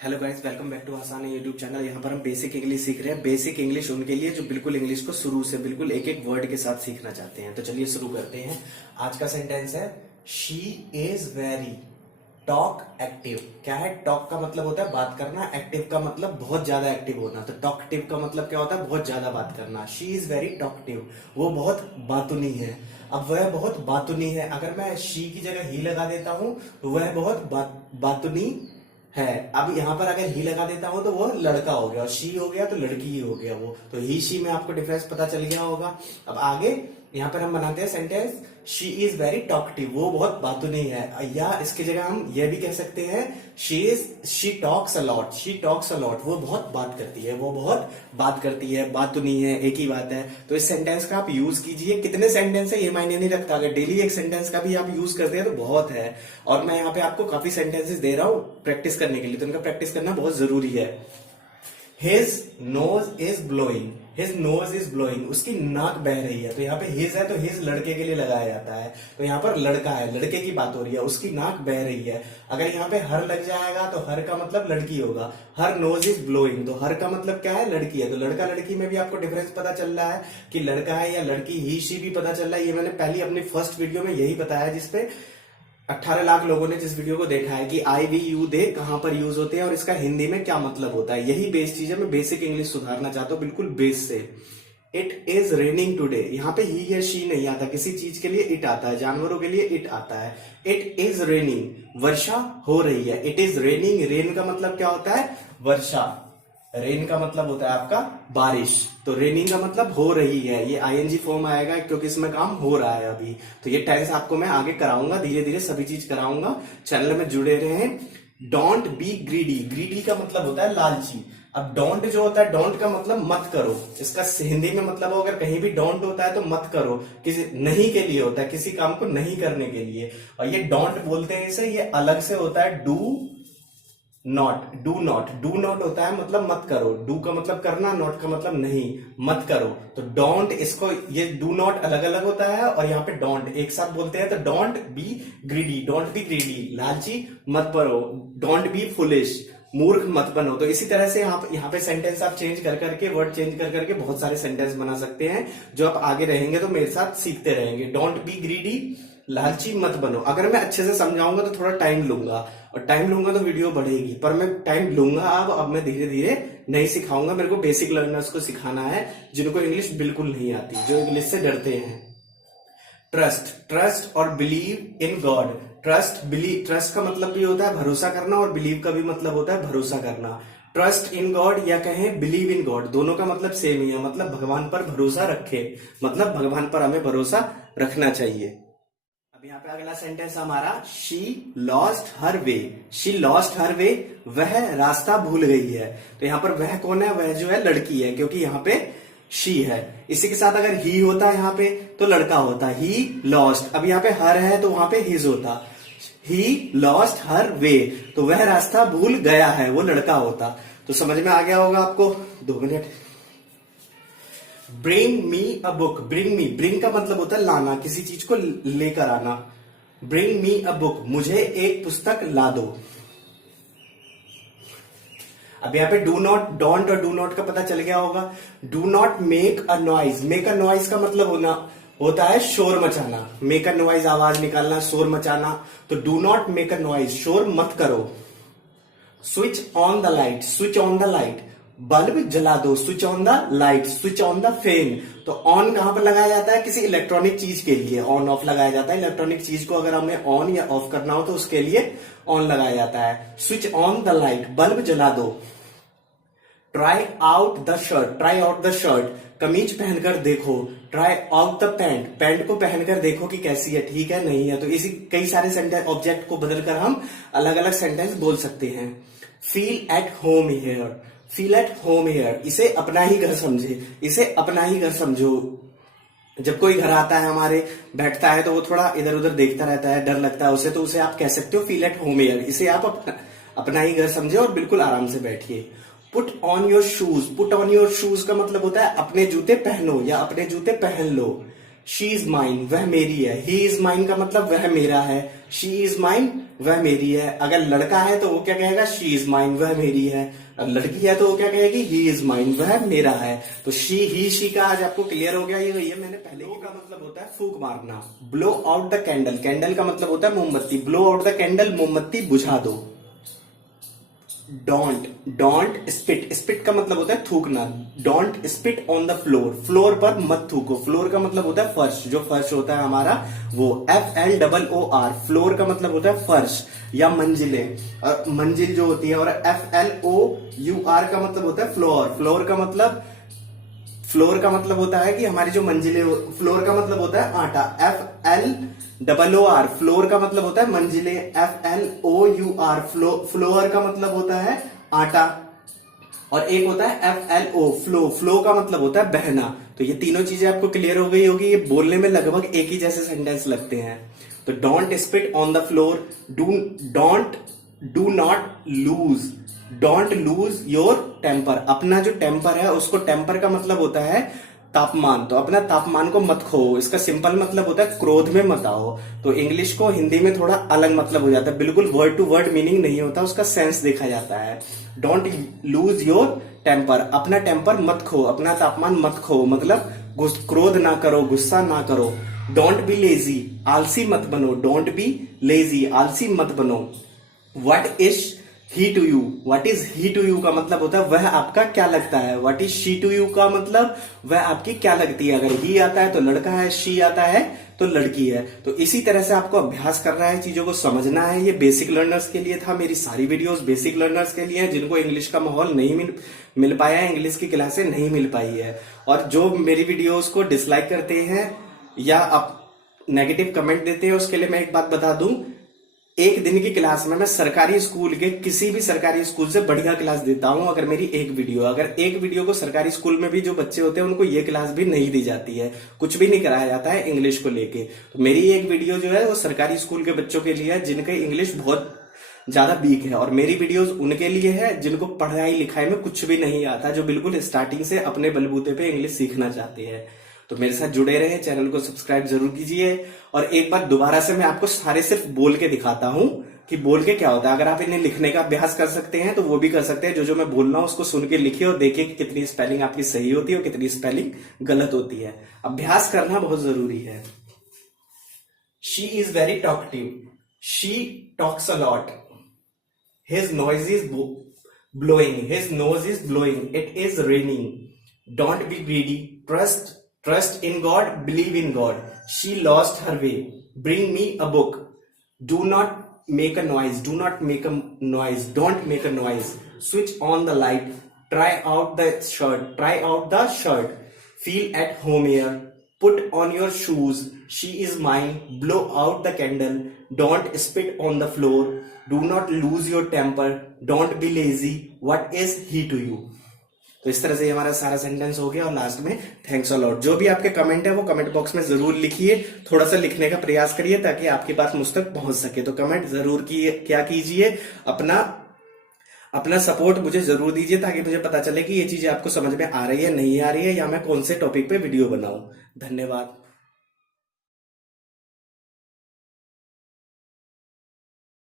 Hello guys, welcome back to Aasan YouTube channel. यहाँ पर हम बेसिक इंग्लिश सीख रहे हैं। बेसिक इंग्लिश उनके लिए जो बिल्कुल इंग्लिश को शुरू से बिल्कुल एक एक वर्ड के साथ सीखना चाहते हैं। तो चलिए शुरू करते हैं। आज का सेंटेंस है she is very talk active. क्या है? टॉक का मतलब होता है बात करना, एक्टिव का मतलब बहुत ज्यादा एक्टिव होना। तो टॉकटिव का मतलब क्या होता है? बहुत ज्यादा बात करना। शी इज वेरी टॉकटिव, वो बहुत बातुनी है। अब वह बहुत बातुनी है, अगर मैं शी की जगह ही लगा देता हूं तो वह बहुत बातुनी है। अब यहाँ पर अगर ही लगा देता हूं तो वो लड़का हो गया, और शी हो गया तो लड़की ही हो गया वो। तो ही शी में आपको डिफरेंस पता चल गया होगा। अब आगे यहाँ पर हम बनाते हैं sentence she is very talkative, वो बहुत बातुनी है। या इसकी जगह हम ये भी कह सकते हैं she talks a lot. She talks a lot, वो बहुत बात करती है, वो बहुत बात करती है, बातुनी है, एक ही बात है। तो इस सेंटेंस का आप यूज कीजिए। कितने सेंटेंस है ये मायने नहीं रखता, अगर डेली एक सेंटेंस का भी आप यूज करते हैं तो बहुत है। और मैं यहाँ पे आपको काफी सेंटेंसेस दे रहा हूं प्रैक्टिस करने के लिए, तो इनका प्रैक्टिस करना बहुत जरूरी है। His nose is blowing. His nose is blowing. उसकी नाक बह रही है। तो यहाँ पे his है तो his लड़के के लिए लगाया जाता है। तो यहाँ पर लड़का है, लड़के की बात हो रही है, उसकी नाक बह रही है। अगर यहाँ पे हर लग जाएगा तो हर का मतलब लड़की होगा। हर नोज इज ब्लोइंग, तो हर का मतलब क्या है? लड़की है। तो लड़का लड़की में भी आपको डिफरेंस पता चल रहा है कि लड़का है या लड़की, ही शी भी पता चल रहा है। ये मैंने पहली अपनी फर्स्ट वीडियो में यही बताया, जिसपे 18 लाख लोगों ने जिस वीडियो को देखा है कि आई वी यू दे कहां पर यूज होते हैं और इसका हिंदी में क्या मतलब होता है। यही बेस चीज है। मैं बेसिक इंग्लिश सुधारना चाहता हूं बिल्कुल बेस से। इट इज रेनिंग टुडे, यहाँ पे ही या शी नहीं आता, किसी चीज के लिए इट आता है, जानवरों के लिए इट आता है। इट इज रेनिंग, वर्षा हो रही है। इट इज रेनिंग, रेन का मतलब क्या होता है? वर्षा। रेन का मतलब होता है आपका बारिश। तो रेनिंग का मतलब हो रही है, ये आईएनजी फॉर्म आएगा क्योंकि इसमें काम हो रहा है अभी। तो ये टेंस आपको मैं आगे कराऊंगा, धीरे धीरे सभी चीज कराऊंगा। चैनल में जुड़े रहे। डोंट बी ग्रीडी, ग्रीडी का मतलब होता है लालची। अब डोंट जो होता है, डोंट का मतलब मत करो। इसका हिंदी में मतलब अगर कहीं भी डोंट होता है तो मत करो, किसी नहीं के लिए होता है, किसी काम को नहीं करने के लिए। और ये डोंट बोलते हैं इसे, ये अलग से होता है do not. Do not, do not होता है मतलब मत करो। डू का मतलब करना, नॉट का मतलब नहीं, मत करो। तो डोंट, इसको ये डू नॉट अलग अलग होता है और यहाँ पे डोंट एक साथ बोलते हैं। तो don't be greedy, don't be greedy, लालची मत बनो। डोंट बी फुलिश, मूर्ख मत बनो। तो इसी तरह से आप यहाँ पे सेंटेंस आप चेंज कर करके, वर्ड चेंज कर करके बहुत सारे सेंटेंस बना सकते हैं, जो आप आगे रहेंगे तो मेरे साथ सीखते रहेंगे। डोंट बी ग्रीडी, लालची मत बनो। अगर मैं अच्छे से समझाऊंगा तो थोड़ा टाइम लूंगा, और टाइम लूंगा तो वीडियो बढ़ेगी, पर मैं टाइम लूंगा। अब मैं धीरे धीरे नहीं सिखाऊंगा। मेरे को बेसिक लर्नर्स को सिखाना है, जिनको इंग्लिश बिल्कुल नहीं आती, जो इंग्लिश से डरते हैं। ट्रस्ट, ट्रस्ट और believe in God. Trust, believe, trust का मतलब भी होता है भरोसा करना, और बिलीव का भी मतलब होता है भरोसा करना। ट्रस्ट इन गॉड या कहें बिलीव इन गॉड, दोनों का मतलब सेम ही है। मतलब भगवान पर भरोसा रखे, मतलब भगवान पर हमें भरोसा रखना चाहिए। अब यहाँ पे अगला सेंटेंस हमारा, she lost her way. She lost her way, वह रास्ता भूल गई है। तो यहाँ पर वह कौन है? वह जो है लड़की है, क्योंकि यहाँ पे शी है। इसी के साथ अगर ही होता यहाँ पे तो लड़का होता, ही लॉस्ट। अब यहाँ पे हर है तो वहां पे हिज होता, ही लॉस्ट हर वे। तो वह रास्ता भूल गया है, वो लड़का होता। तो समझ में आ गया होगा आपको। 2 minute. Bring me a book. Bring me, bring का मतलब होता है लाना, किसी चीज को लेकर आना। ब्रिंग मी अ बुक, मुझे एक पुस्तक ला दो। अब यहाँ पे डू नॉट, डोंट और डू नॉट का पता चल गया होगा। Do not make a noise. Make a noise का मतलब होता है शोर मचाना। मेक अ नॉइज, आवाज निकालना, शोर मचाना। तो do not make a noise, शोर मत करो। Switch on the light, switch on the light, bulb जला दो। Switch on the light, switch on the fan. तो ऑन कहां पर लगाया जाता है? किसी इलेक्ट्रॉनिक चीज के लिए ऑन ऑफ लगाया जाता है। इलेक्ट्रॉनिक चीज को अगर हमें ऑन या ऑफ करना हो तो उसके लिए ऑन लगाया जाता है। Switch on the light, bulb जला दो। Try out the shirt, try out the shirt, कमीज पहनकर देखो। Try out the pant, pant को पहनकर देखो कि कैसी है, ठीक है नहीं है। तो इसी कई सारे सेंटेंस, ऑब्जेक्ट को बदलकर हम अलग अलग सेंटेंस बोल सकते हैं। Feel at home here, feel at home here, इसे अपना ही घर समझे, इसे अपना ही घर समझो। जब कोई घर आता है हमारे, बैठता है तो वो थोड़ा इधर उधर देखता रहता है, डर लगता है उसे, तो उसे आप कह सकते हो फील एट होम हियर, इसे आप अपना ही घर समझे और बिल्कुल आराम से बैठिए। Put on your shoes, put on your shoes का मतलब होता है अपने जूते पहनो या अपने जूते पहन लो। शी इज माइन, वह मेरी है। ही इज माइन का मतलब वह मेरा है। शी इज माइन, वह मेरी है। अगर लड़का है तो वो क्या कहेगा, शी इज माइन, वह मेरी है। और लड़की है तो वो क्या कहेगी, ही इज माइन, वह मेरा है। तो शी, ही, शी का आज आपको क्लियर हो गया। ये मैंने पहले ही का मतलब होता है फूंक मारना। Blow out the candle, candle का मतलब होता है मोमबत्ती। ब्लो आउट द कैंडल, मोमबत्ती बुझा दो। डोंट स्पिट, स्पिट का मतलब होता है थूकना। Don't spit on the floor, floor पर मत थूको। फ्लोर का मतलब होता है फर्श, जो फर्श होता है हमारा वो। FLOOR, फ्लोर का मतलब होता है फर्श या मंजिलें, और मंजिल जो होती है। और FLOUR का मतलब होता है फ्लोर। फ्लोर का मतलब होता है कि हमारी जो मंजिलें, फ्लोर का मतलब होता है आटा। FLOOR, फ्लोर का मतलब होता है मंजिलें। FLOUR, फ्लोर का मतलब होता है आटा। और एक होता है FLO, फ्लो का मतलब होता है बहना। तो ये तीनों चीजें आपको क्लियर हो गई होगी। ये बोलने में लगभग एक ही जैसे सेंटेंस लगते हैं। तो don't spit on the floor, do not lose your temper. अपना जो टेम्पर है उसको, टेम्पर का मतलब होता है तापमान, तो अपना तापमान को मत खो। इसका सिंपल मतलब होता है क्रोध में मत आओ। तो इंग्लिश को हिंदी में थोड़ा अलग मतलब हो जाता है, बिल्कुल वर्ड टू वर्ड मीनिंग नहीं होता, उसका सेंस देखा जाता है। डोंट लूज योर टेम्पर, अपना टेम्पर मत खो, अपना तापमान मत खो, मतलब क्रोध ना करो, गुस्सा ना करो। डोंट बी लेजी, आलसी मत बनो। डोंट बी लेजी, आलसी मत बनो। What is he to you, what is he to you का मतलब होता है वह आपका क्या लगता है। What is she to you का मतलब वह आपकी क्या लगती है। अगर ही आता है तो लड़का है, शी आता है तो लड़की है। तो इसी तरह से आपको अभ्यास करना है, चीजों को समझना है। ये बेसिक लर्नर्स के लिए था। मेरी सारी वीडियोस बेसिक लर्नर्स के लिए है, जिनको इंग्लिश का माहौल नहीं मिल पाया है, इंग्लिश की क्लासें नहीं मिल पाई है। और जो मेरी वीडियोस को डिसलाइक करते हैं या आप नेगेटिव कमेंट देते हैं, उसके लिए मैं एक बात बता दूं, एक दिन की क्लास में मैं सरकारी स्कूल के किसी भी सरकारी स्कूल से बढ़िया क्लास देता हूं। अगर मेरी एक वीडियो को सरकारी स्कूल में भी जो बच्चे होते हैं उनको ये क्लास भी नहीं दी जाती है, कुछ भी नहीं कराया जाता है इंग्लिश को लेके। तो मेरी एक वीडियो जो है वो सरकारी स्कूल के बच्चों के लिए है जिनके इंग्लिश बहुत ज्यादा वीक है, और मेरी वीडियोस उनके लिए है जिनको पढ़ाई लिखाई में कुछ भी नहीं आता, जो बिल्कुल स्टार्टिंग से अपने बलबूते पे इंग्लिश सीखना चाहते हैं। तो मेरे साथ जुड़े रहे, चैनल को सब्सक्राइब जरूर कीजिए। और एक बार दोबारा से मैं आपको सारे सिर्फ बोल के दिखाता हूं कि बोल के क्या होता है। अगर आप इन्हें लिखने का अभ्यास कर सकते हैं तो वो भी कर सकते हैं। जो मैं बोल रहा हूं उसको सुन के लिखिए और देखिए कि कितनी स्पेलिंग आपकी सही होती है और कितनी स्पेलिंग गलत होती है। अभ्यास करना बहुत जरूरी है। She is very talkative, she talks a lot. His noise is blowing, his nose is blowing, it is raining. Don't be greedy, trust in God, believe in God. She lost her way, bring me a book. Do not make a noise, don't make a noise. Switch on the light, try out the shirt, feel at home here, put on your shoes. She is mine, blow out the candle, don't spit on the floor, do not lose your temper, don't be lazy, what is he to you. तो इस तरह से हमारा सारा sentence हो गया। और last में थैंक्स अ लॉट। जो भी आपके कमेंट है वो कमेंट बॉक्स में जरूर लिखिए, थोड़ा सा लिखने का प्रयास करिए ताकि आपकी बात मुझ तक पहुंच सके। तो कमेंट जरूर क्या कीजिए, अपना सपोर्ट मुझे जरूर दीजिए ताकि मुझे पता चले कि ये चीजें आपको समझ में आ रही है, नहीं आ रही है, या मैं कौन से टॉपिक पे वीडियो बनाऊं। धन्यवाद।